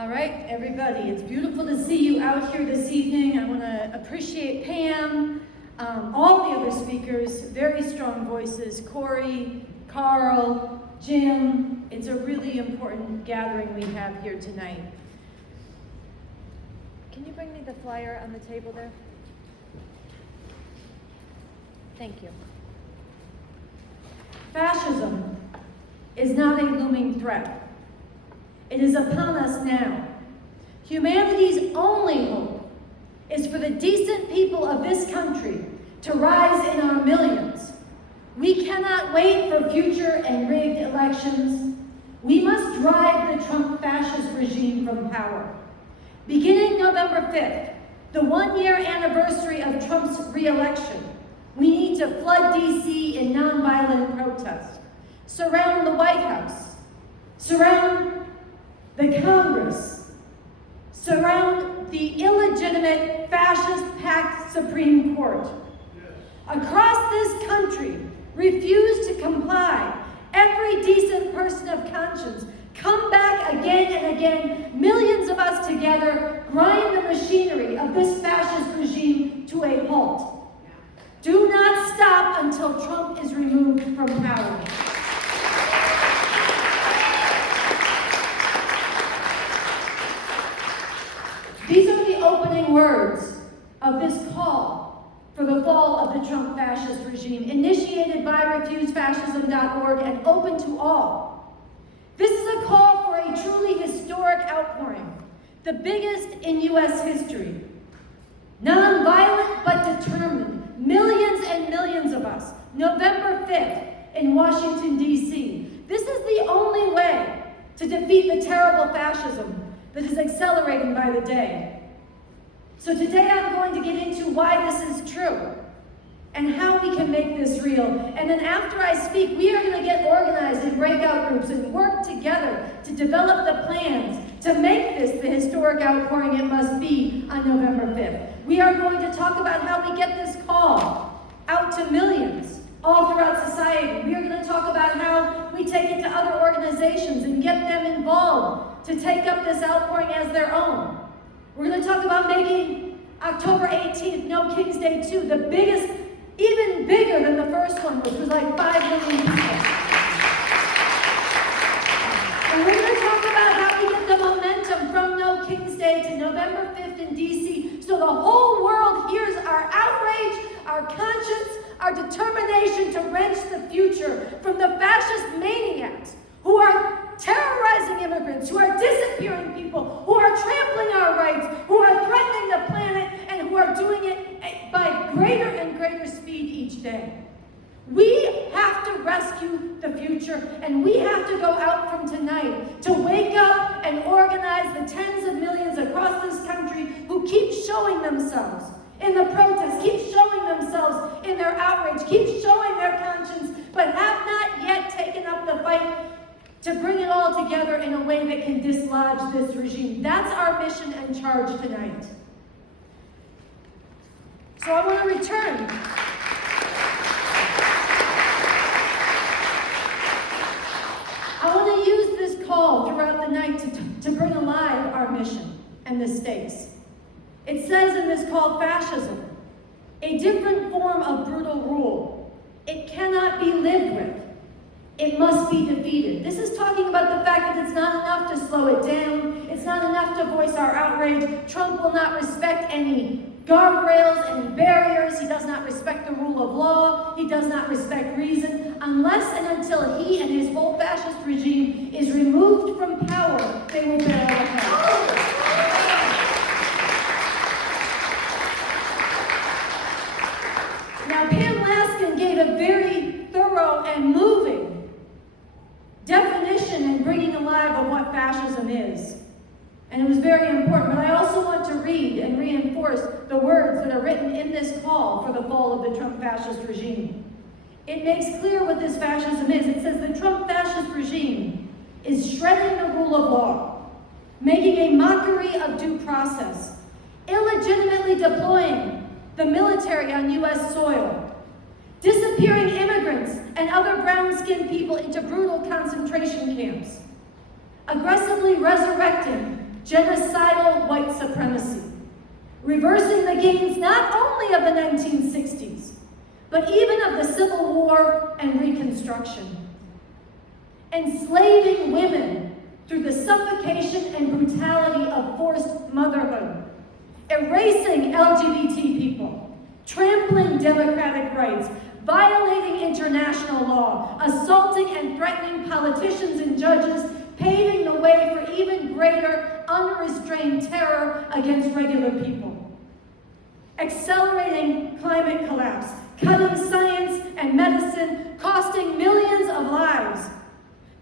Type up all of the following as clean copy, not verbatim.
All right, everybody, it's beautiful to see you out here this evening. I want to appreciate Pam, all the other speakers, very strong voices, Corey, Carl, Jim. It's a really important gathering we have here tonight. Can you bring me the flyer on the table there? Thank you. Fascism is not a looming threat. It is upon us now. Humanity's only hope is for the decent people of this country to rise in our millions. We cannot wait for future and rigged elections. We must drive the Trump fascist regime from power. Beginning November 5th, the one-year anniversary of Trump's re-election, we need to flood DC in nonviolent protest, surround the White House, surround the Congress, surround the illegitimate fascist-packed Supreme Court. Across this country, refuse to comply. Every decent person of conscience, come back again and again, millions of us together, grind the machinery of this fascist regime to a halt. Do not stop until Trump is removed from power. These are the opening words of this call for the fall of the Trump fascist regime, initiated by refusefascism.org and open to all. This is a call for a truly historic outpouring, the biggest in U.S. history. Non-violent but determined, millions and millions of us, November 5th in Washington, D.C. This is the only way to defeat the terrible fascism that is accelerating by the day. So today I'm going to get into why this is true and how we can make this real. And then after I speak, we are going to get organized in breakout groups and work together to develop the plans to make this the historic outpouring it must be on November 5th. We are going to talk about how we get this call out to millions all throughout society. We are going to talk about how we take it to other organizations and get them involved to take up this outpouring as their own. We're going to talk about making October 18th, No King's Day 2, the biggest, even bigger than the first one, which was like 5 million people. And we're going to talk about how we get the momentum from No King's Day to November 5th in DC, so the whole world hears our outrage, our conscience, our determination to wrench the future from the fascist maniacs who are terrorizing immigrants, who are disappearing people, who are trampling our rights, who are threatening the planet, and who are doing it by greater and greater speed each day. We have to rescue the future, and we have to go out from tonight to wake up and organize the tens of millions across this country who keep showing themselves in the protests, keep showing themselves in their outrage, keep showing their conscience, but have not yet taken up the fight to bring it all together in a way that can dislodge this regime. That's our mission and charge tonight. So I want to return. I want to use this call throughout the night to bring alive our mission and the stakes. It says in this call, fascism, a different form of brutal rule. It cannot be lived with. It must be defeated. This is talking about the fact that it's not enough to slow it down. It's not enough to voice our outrage. Trump will not respect any guardrails, any barriers. He does not respect the rule of law. He does not respect reason. Unless and until he and his whole fascist regime is removed from power, they will bear the cost. Now, Pam Laskin gave a very thorough and moving definition and bringing alive of what fascism is. And it was very important. But I also want to read and reinforce the words that are written in this call for the fall of the Trump fascist regime. It makes clear what this fascism is. It says the Trump fascist regime is shredding the rule of law, making a mockery of due process, illegitimately deploying the military on U.S. soil, disappearing immigrants and other brown-skinned people into brutal concentration camps, aggressively resurrecting genocidal white supremacy, reversing the gains not only of the 1960s, but even of the Civil War and Reconstruction, enslaving women through the suffocation and brutality of forced motherhood, erasing LGBT people, trampling democratic rights, violating international law, assaulting and threatening politicians and judges, paving the way for even greater unrestrained terror against regular people, accelerating climate collapse, cutting science and medicine, costing millions of lives,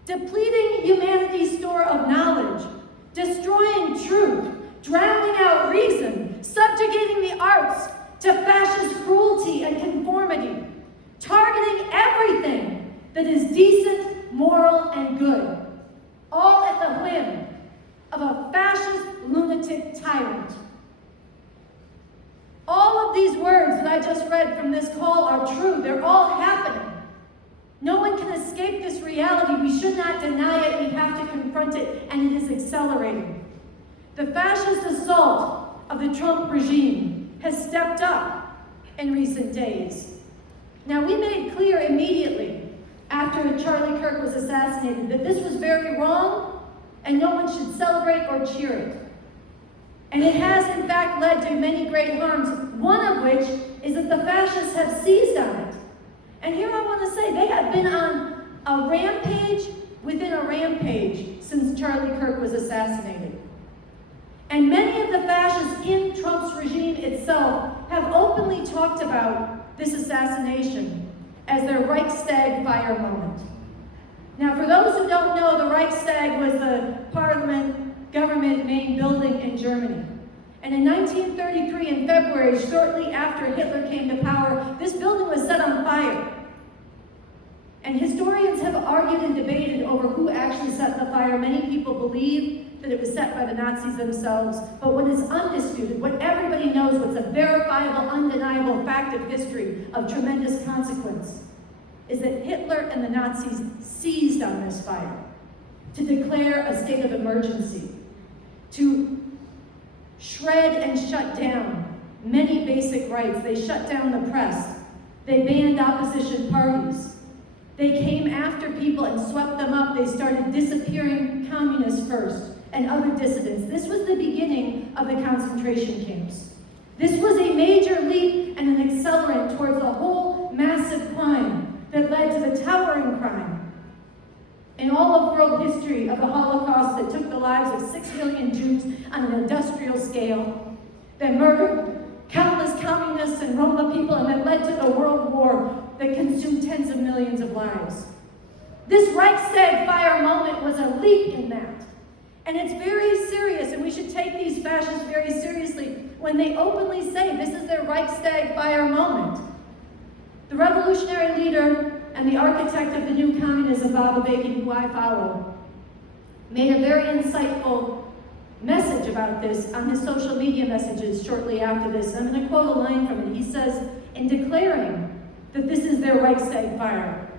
depleting humanity's store of knowledge, destroying truth, drowning out reason, subjugating the arts to fascist cruelty and conformity, targeting everything that is decent, moral, and good, all at the whim of a fascist lunatic tyrant. All of these words that I just read from this call are true. They're all happening. No one can escape this reality. We should not deny it. We have to confront it, and it is accelerating. The fascist assault of the Trump regime has stepped up in recent days. Now, we made clear immediately after Charlie Kirk was assassinated that this was very wrong and no one should celebrate or cheer it. And it has, in fact, led to many great harms, one of which is that the fascists have seized on it. And here I want to say, they have been on a rampage within a rampage since Charlie Kirk was assassinated. And many of the fascists in Trump's regime itself have openly talked about this assassination as their Reichstag fire moment. Now, for those who don't know, the Reichstag was the government main building in Germany. And in 1933, in February, shortly after Hitler came to power, this building was set on fire. And historians have argued and debated over who actually set the fire. Many people believe that it was set by the Nazis themselves, but what is undisputed, what everybody knows, what's a verifiable, undeniable fact of history of tremendous consequence, is that Hitler and the Nazis seized on this fire to declare a state of emergency, to shred and shut down many basic rights. They shut down the press. They banned opposition parties. They came after people and swept them up. They started disappearing communists first and other dissidents. This was the beginning of the concentration camps. This was a major leap and an accelerant towards the whole massive crime that led to the towering crime in all of world history of the Holocaust that took the lives of 6 million Jews on an industrial scale, that murdered countless communists and Roma people, and that led to the World War that consumed tens of millions of lives. This Reichstag fire moment was a leap in that. And it's very serious, and we should take these fascists very seriously when they openly say this is their Reichstag fire moment. The revolutionary leader and the architect of the new communism, Bob Avakian, who I follow, made a very insightful message about this on his social media messages shortly after this. I'm going to quote a line from it. He says, in declaring that this is their Reichstag fire,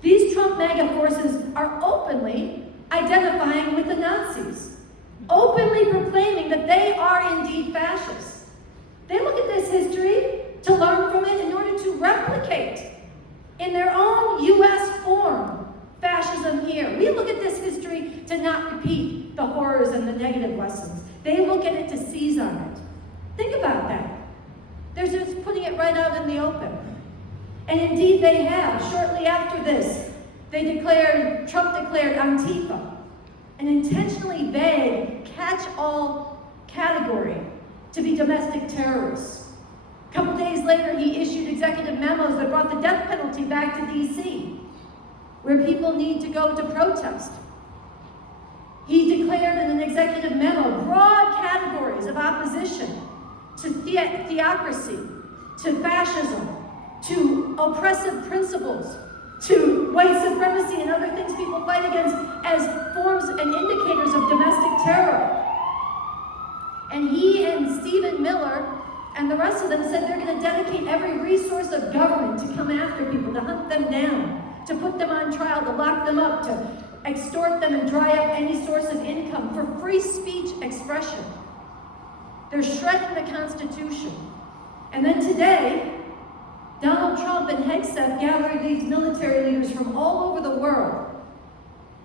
these Trump MAGA forces are openly identifying with the Nazis, openly proclaiming that they are indeed fascists. They look at this history to learn from it in order to replicate in their own U.S. form fascism here. We look at this history to not repeat the horrors and the negative lessons. They look at it to seize on it. Think about that. They're just putting it right out in the open. And indeed they have. Shortly after this, Trump declared Antifa, an intentionally vague, catch-all category to be domestic terrorists. A couple days later, he issued executive memos that brought the death penalty back to D.C., where people need to go to protest. He declared in an executive memo broad categories of opposition to theocracy, to fascism, to oppressive principles, to white supremacy and other things people fight against as forms and indicators of domestic terror. And he and Stephen Miller and the rest of them said they're going to dedicate every resource of government to come after people, to hunt them down, to put them on trial, to lock them up, to extort them, and dry up any source of income for free speech expression. They're shredding the Constitution. And then today, Donald Trump and Hegseth gathered these military leaders from all over the world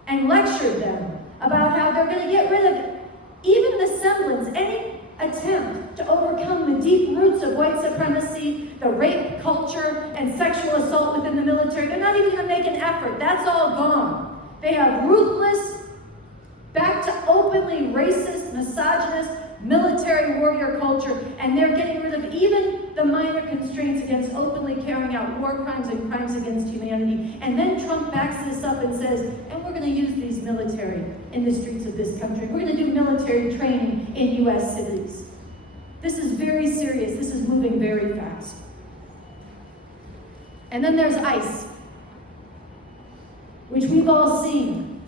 and lectured them about how they're going to get rid of even the semblance, any attempt to overcome the deep roots of white supremacy, the rape culture, and sexual assault within the military. They're not even going to make an effort. That's all gone. They have ruthless, back to openly racist, misogynist, military warrior culture, and they're getting rid of even the minor constraints against openly carrying out war crimes and crimes against humanity. And then Trump backs this up and says, and we're going to use these military in the streets of this country. We're going to do military training in U.S. cities. This is very serious. This is moving very fast. And then there's ICE, which we've all seen.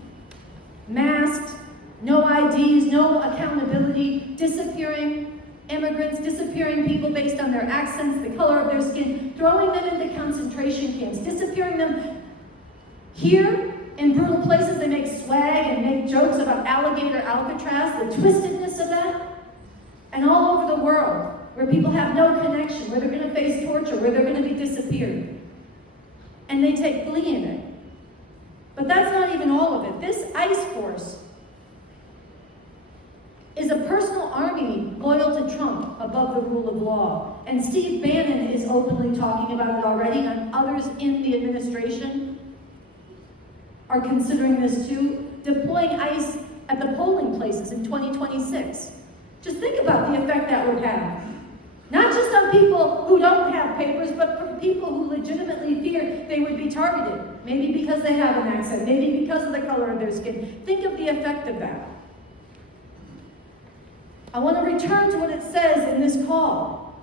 Masked, no IDs, no accountability, disappearing immigrants, disappearing people based on their accents, the color of their skin, throwing them into concentration camps, disappearing them here in brutal places. They make swag and make jokes about alligator Alcatraz, the twistedness of that. And all over the world, where people have no connection, where they're going to face torture, where they're going to be disappeared. And they take glee in it. But that's not even all of it. This ICE force is a personal army loyal to Trump above the rule of law. And Steve Bannon is openly talking about it already, and others in the administration are considering this too, deploying ICE at the polling places in 2026. Just think about the effect that would have. Not just on people who don't have papers, but for people who legitimately fear they would be targeted. Maybe because they have an accent, maybe because of the color of their skin. Think of the effect of that. I want to return to what it says in this call.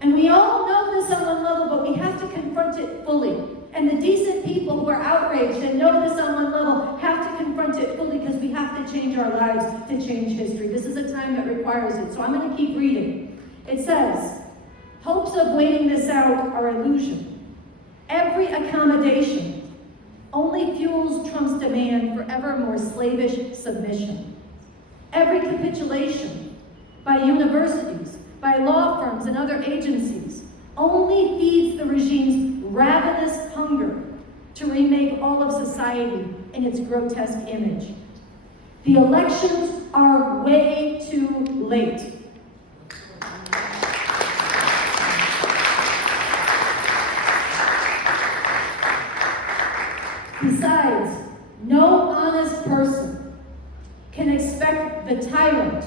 And we all know this on one level, but we have to confront it fully. And the decent people who are outraged and know this on one level have to confront it fully, because we have to change our lives to change history. This is a time that requires it. So I'm going to keep reading. It says, hopes of waiting this out are illusion. Every accommodation only fuels Trump's demand for ever more slavish submission. Every capitulation by universities, by law firms and other agencies only feeds the regime's ravenous hunger to remake all of society in its grotesque image. The elections are way too late. Besides, no honest person can expect the tyrant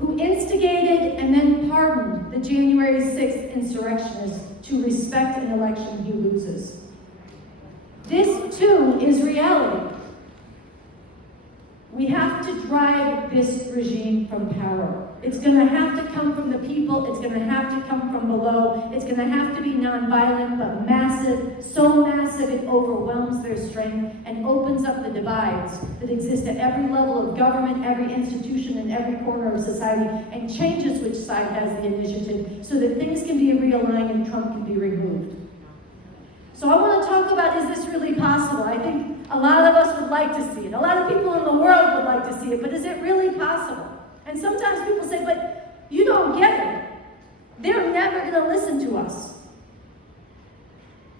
who instigated and then pardoned the January 6th insurrectionists to respect an election he loses. This, too, is reality. We have to drive this regime from power. It's going to have to come from the people. It's going to have to come from below. It's going to have to be nonviolent, but massive, so massive it overwhelms their strength and opens up the divides that exist at every level of government, every institution, and every corner of society, and changes which side has the initiative so that things can be realigned and Trump can be removed. So I want to talk about, is this really possible? I think a lot of us would like to see it. A lot of people in the world would like to see it, but is it really possible? And sometimes people say, but you don't get it. They're never going to listen to us.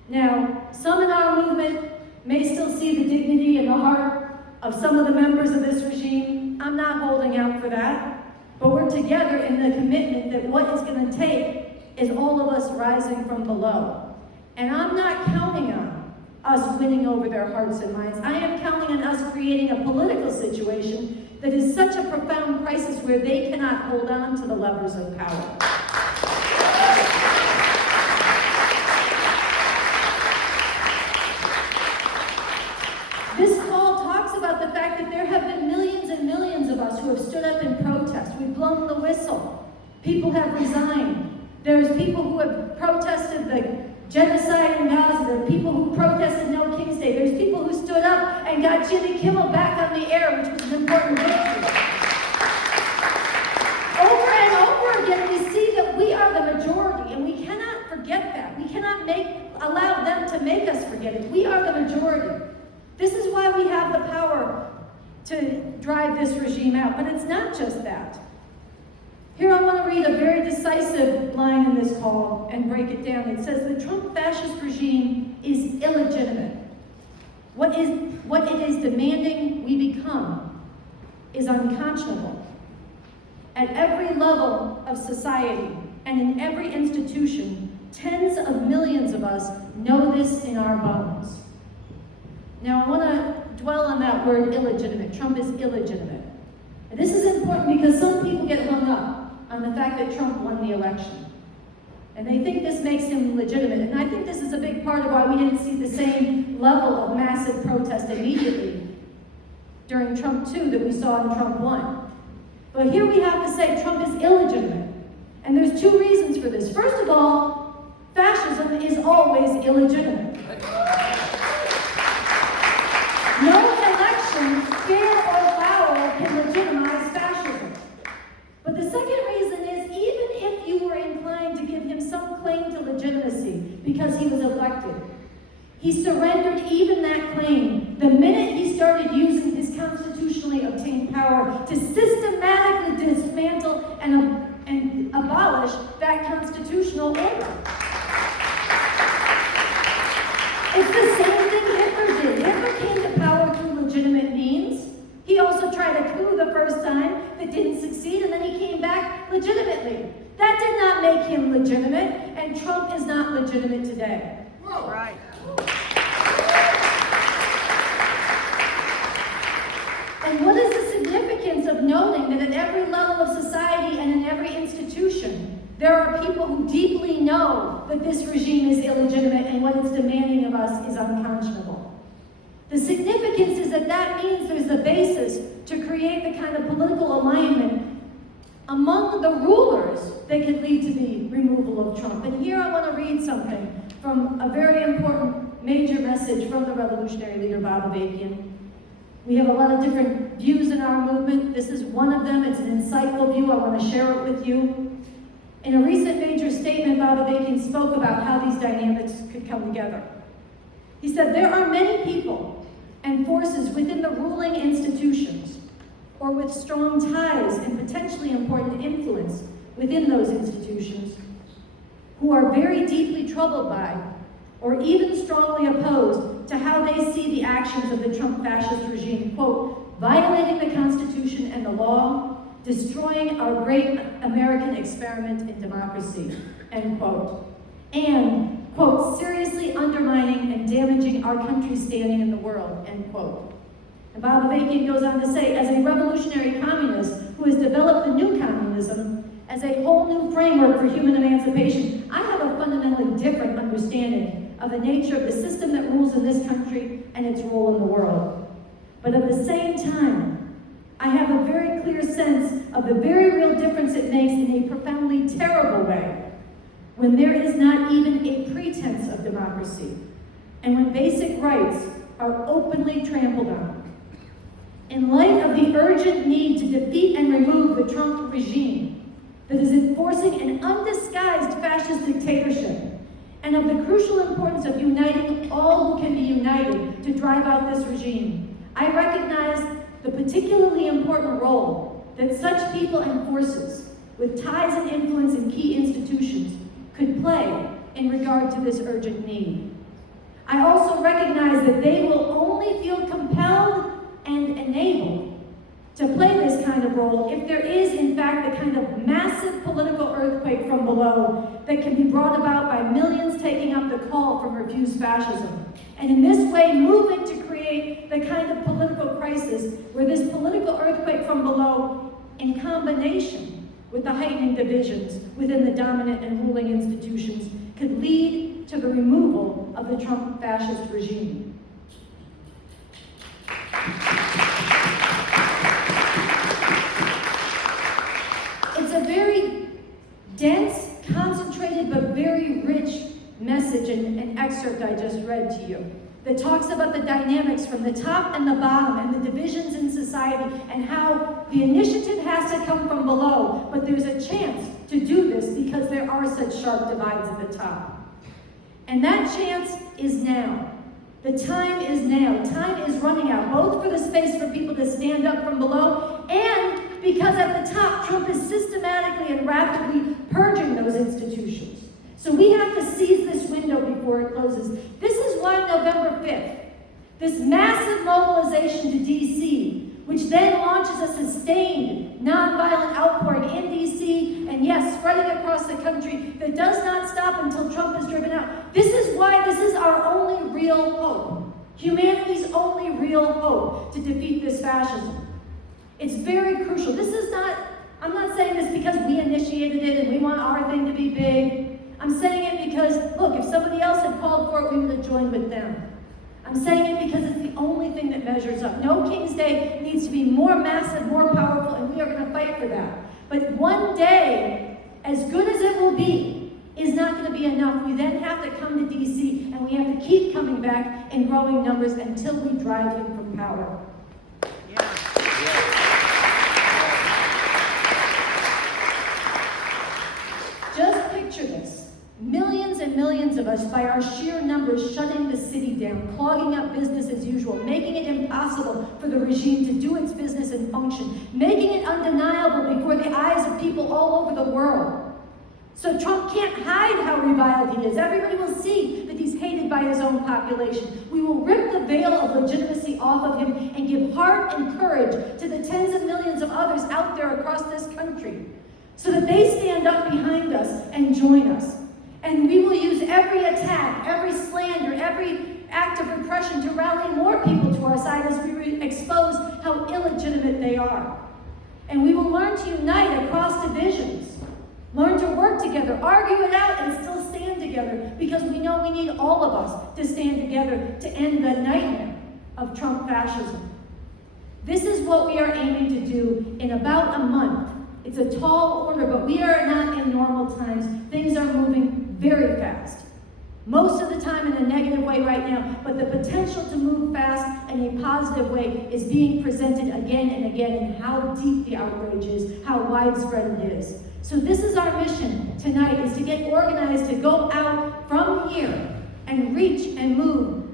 Now, some in our movement may still see the dignity and the heart of some of the members of this regime. I'm not holding out for that. But we're together in the commitment that what it's going to take is all of us rising from below. And I'm not counting on us winning over their hearts and minds. I am counting on us creating a political situation that is such a profound crisis where they cannot hold on to the levers of power. This call talks about the fact that there have been millions and millions of us who have stood up in protest. We've blown the whistle. People have resigned. There's people who have protested the genocide in Gaza. There are people who protested No King's Day. There's people who stood up and got Jimmy Kimmel back on the air, which was an important victory. Over and over again, we see that we are the majority, and we cannot forget that. We cannot allow them to make us forget it. We are the majority. This is why we have the power to drive this regime out, but it's not just that. Here I want to read a very decisive line in this call and break it down. It says the Trump fascist regime is illegitimate. What it is demanding we become is unconscionable. At every level of society and in every institution, tens of millions of us know this in our bones. Now I want to dwell on that word illegitimate. Trump is illegitimate. And this is important because some people get hung up on the fact that Trump won the election. And they think this makes him legitimate. And I think this is a big part of why we didn't see the same level of massive protest immediately during Trump 2 that we saw in Trump 1. But here we have to say Trump is illegitimate. And there's two reasons for this. First of all, fascism is always illegitimate. No election, fair or foul, can legitimize fascism. But the second reason is, even if you were inclined to give him some claim to legitimacy because he was elected, he surrendered even that claim the minute he started using his constitutionally obtained power to systematically dismantle and abolish that constitutional order. It's the same thing Hitler did. Hitler came to power through legitimate means. He also tried a coup the first time that didn't succeed, and then he came back legitimately. That did not make him legitimate, and Trump is not legitimate today. Whoa. Right. And what is the significance of knowing that at every level of society and in every institution, there are people who deeply know that this regime is illegitimate and what it's demanding of us is unconscionable? The significance is that that means there's a basis to create the kind of political alignment among the rulers that could lead to the removal of Trump. And here I want to read something from a very important major message from the revolutionary leader, Bob Avakian. We have a lot of different views in our movement. This is one of them. It's an insightful view. I want to share it with you. In a recent major statement, Bob Avakian spoke about how these dynamics could come together. He said, there are many people and forces within the ruling institutions, or with strong ties and potentially important influence within those institutions, who are very deeply troubled by, or even strongly opposed to how they see the actions of the Trump fascist regime, quote, violating the Constitution and the law, destroying our great American experiment in democracy, end quote, and, quote, seriously undermining and damaging our country's standing in the world, end quote. And Bob Avakian goes on to say, as a revolutionary communist who has developed the new communism as a whole new framework for human emancipation, I have a fundamentally different understanding of the nature of the system that rules in this country and its role in the world. But at the same time, I have a very clear sense of the very real difference it makes in a profoundly terrible way when there is not even a pretense of democracy, and when basic rights are openly trampled on. In light of the urgent need to defeat and remove the Trump regime that is enforcing an undisguised fascist dictatorship, and of the crucial importance of uniting all who can be united to drive out this regime, I recognize the particularly important role that such people and forces with ties and influence in key institutions could play in regard to this urgent need. I also recognize that they will only feel compelled and enabled to play this kind of role if there is, in fact, the kind of massive political earthquake from below that can be brought about by millions taking up the call from refuse fascism. And in this way, move it to create the kind of political crisis where this political earthquake from below, in combination with the heightening divisions within the dominant and ruling institutions, could lead to the removal of the Trump fascist regime. It's a very dense, concentrated, but very rich message and excerpt I just read to you that talks about the dynamics from the top and the bottom and the divisions in society and how the initiative has to come from below, but there's a chance to do this because there are such sharp divides at the top. And that chance is now. The time is now. Time is running out, both for the space for people to stand up from below, and because at the top, Trump is systematically and rapidly purging those institutions. So we have to seize this window before it closes. This is why November 5th, this massive mobilization to D.C., which then launches a sustained nonviolent outpouring in D.C., and yes, spreading across the country, that does not stop until Trump is driven out. This is why this is our only real hope. Humanity's only real hope to defeat this fascism. It's very crucial. This is not, I'm not saying this because we initiated it and we want our thing to be big. I'm saying it because, look, if somebody else had called for it, we would have joined with them. I'm saying it because it's the only thing that measures up. No King's Day needs to be more massive, more powerful, and we are going to fight for that. But one day, as good as it will be, is not going to be enough. We then have to come to D.C., and we have to keep coming back in growing numbers until we drive him from power. Yeah. Just picture this. Millions and millions of us, by our sheer numbers, shutting the city down, clogging up business as usual, making it impossible for the regime to do its business and function, making it undeniable before the eyes of people all over the world. So Trump can't hide how reviled he is. Everybody will see that he's hated by his own population. We will rip the veil of legitimacy off of him and give heart and courage to the tens of millions of others out there across this country so that they stand up behind us and join us. And we will use every attack, every slander, every act of repression to rally more people to our side as we expose how illegitimate they are. And we will learn to unite across divisions, learn to work together, argue it out, and still stand together, because we know we need all of us to stand together to end the nightmare of Trump fascism. This is what we are aiming to do in about a month. It's a tall order, but we are not in normal times. Things are moving very fast. Most of the time in a negative way right now, but the potential to move fast in a positive way is being presented again and again in how deep the outrage is, how widespread it is. So this is our mission tonight, is to get organized, to go out from here and reach and move.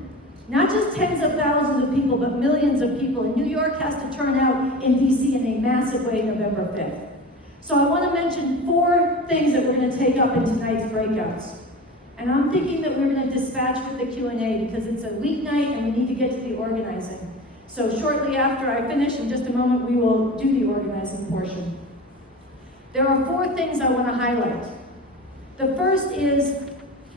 Not just tens of thousands of people, but millions of people. And New York has to turn out in DC in a massive way November 5th. So I want to mention 4 things that we're going to take up in tonight's breakouts. And I'm thinking that we're going to dispatch with the Q&A because it's a weeknight and we need to get to the organizing. So shortly after I finish, in just a moment, we will do the organizing portion. There are 4 things I want to highlight. The first is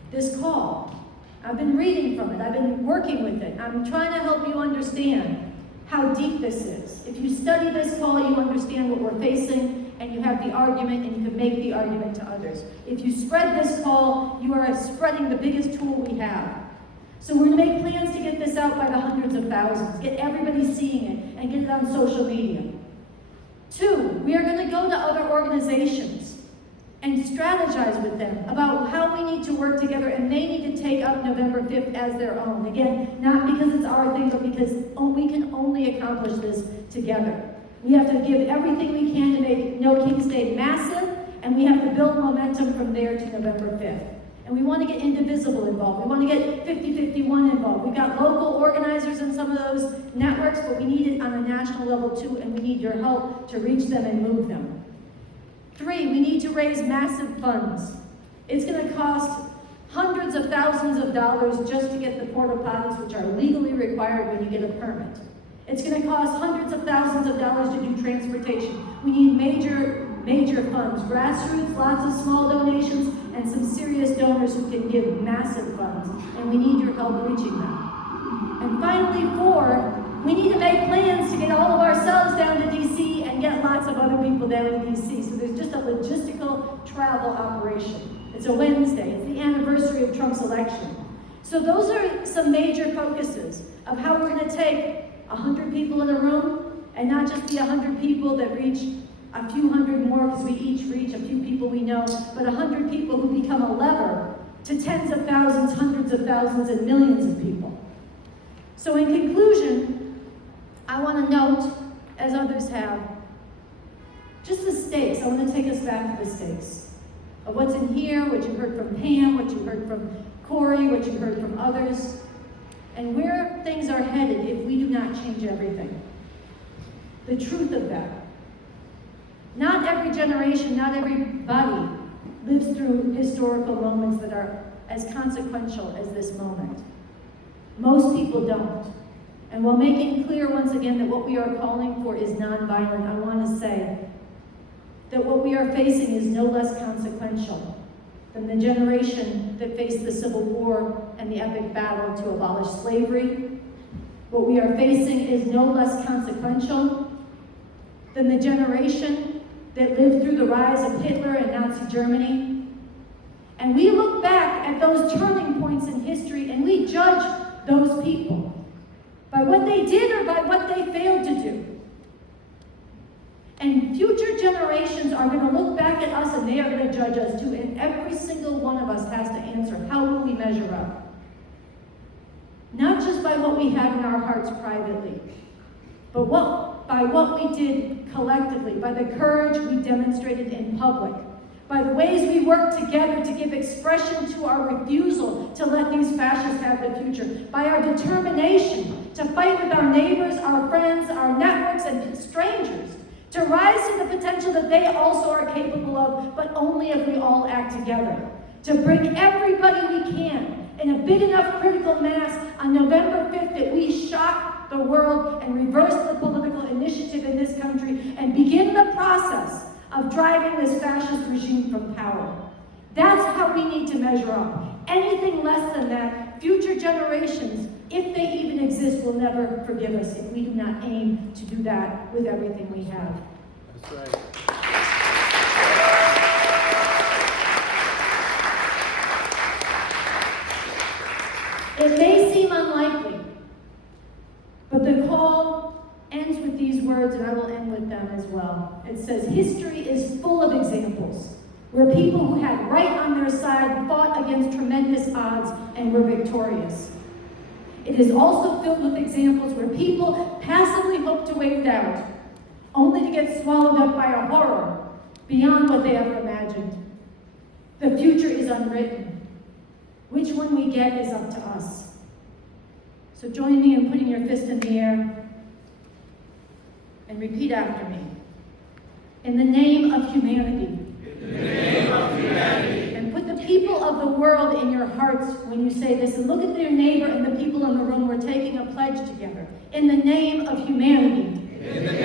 this call. I've been reading from it. I've been working with it. I'm trying to help you understand how deep this is. If you study this call, you understand what we're facing, and you have the argument, and you can make the argument to others. If you spread this call, you are spreading the biggest tool we have. So we're going to make plans to get this out by the hundreds of thousands, get everybody seeing it, and get it on social media. 2, we are going to go to other organizations and strategize with them about how we need to work together, and they need to take up November 5th as their own. Again, not because it's our thing, but because we can only accomplish this together. We have to give everything we can to make No King's Day massive, and we have to build momentum from there to November 5th. And we want to get Indivisible involved. We want to get 5051 involved. We've got local organizers in some of those networks, but we need it on a national level too, and we need your help to reach them and move them. 3, we need to raise massive funds. It's going to cost hundreds of thousands of dollars just to get the porta potties, which are legally required when you get a permit. It's going to cost hundreds of thousands of dollars to do transportation. We need major funds, grassroots, lots of small donations, and some serious donors who can give massive funds. And we need your help reaching them. And finally, 4, we need to make plans to get all of ourselves down to DC and get lots of other people down to DC. So there's just a logistical travel operation. It's a Wednesday. It's the anniversary of Trump's election. So those are some major focuses of how we're going to take 100 people in a room, and not just be 100 people that reach a few hundred more, because we each reach a few people we know, but 100 people who become a lever to tens of thousands, hundreds of thousands, and millions of people. So in conclusion, I want to note, as others have, just the stakes. I want to take us back to the stakes of what's in here, what you heard from Pam, what you heard from Corey, what you heard from others. and where things are headed if we do not change everything. The truth of that. Not every generation, not everybody lives through historical moments that are as consequential as this moment. Most people don't. And while making clear once again that what we are calling for is nonviolent, I want to say that what we are facing is no less consequential than the generation that faced the Civil War and the epic battle to abolish slavery. What we are facing is no less consequential than the generation that lived through the rise of Hitler and Nazi Germany. And we look back at those turning points in history and we judge those people by what they did or by what they failed to do. And future generations are going to look back at us and they are going to judge us too. And every single one of us has to answer, how will we measure up? Not just by what we had in our hearts privately, but by what we did collectively, by the courage we demonstrated in public, by the ways we worked together to give expression to our refusal to let these fascists have the future, by our determination to fight with our neighbors, our friends, our networks, and strangers, to rise to the potential that they also are capable of, but only if we all act together, to bring everybody we can in a big enough critical mass on November 5th that we shock the world and reverse the political initiative in this country and begin the process of driving this fascist regime from power. That's how we need to measure up. Anything less than that, future generations, if they even exist, will never forgive us if we do not aim to do that with everything we have. That's right. It may seem unlikely, but the call ends with these words, and I will end with them as well. It says, history is full of examples where people who had right on their side fought against tremendous odds and were victorious. It is also filled with examples where people passively hoped to wait it out, only to get swallowed up by a horror beyond what they ever imagined. The future is unwritten. Which one we get is up to us. So join me in putting your fist in the air and repeat after me. In the name of humanity. In the name of humanity. And put the people of the world in your hearts when you say this. And look at your neighbor and the people in the room. We're taking a pledge together. In the name of humanity. In the name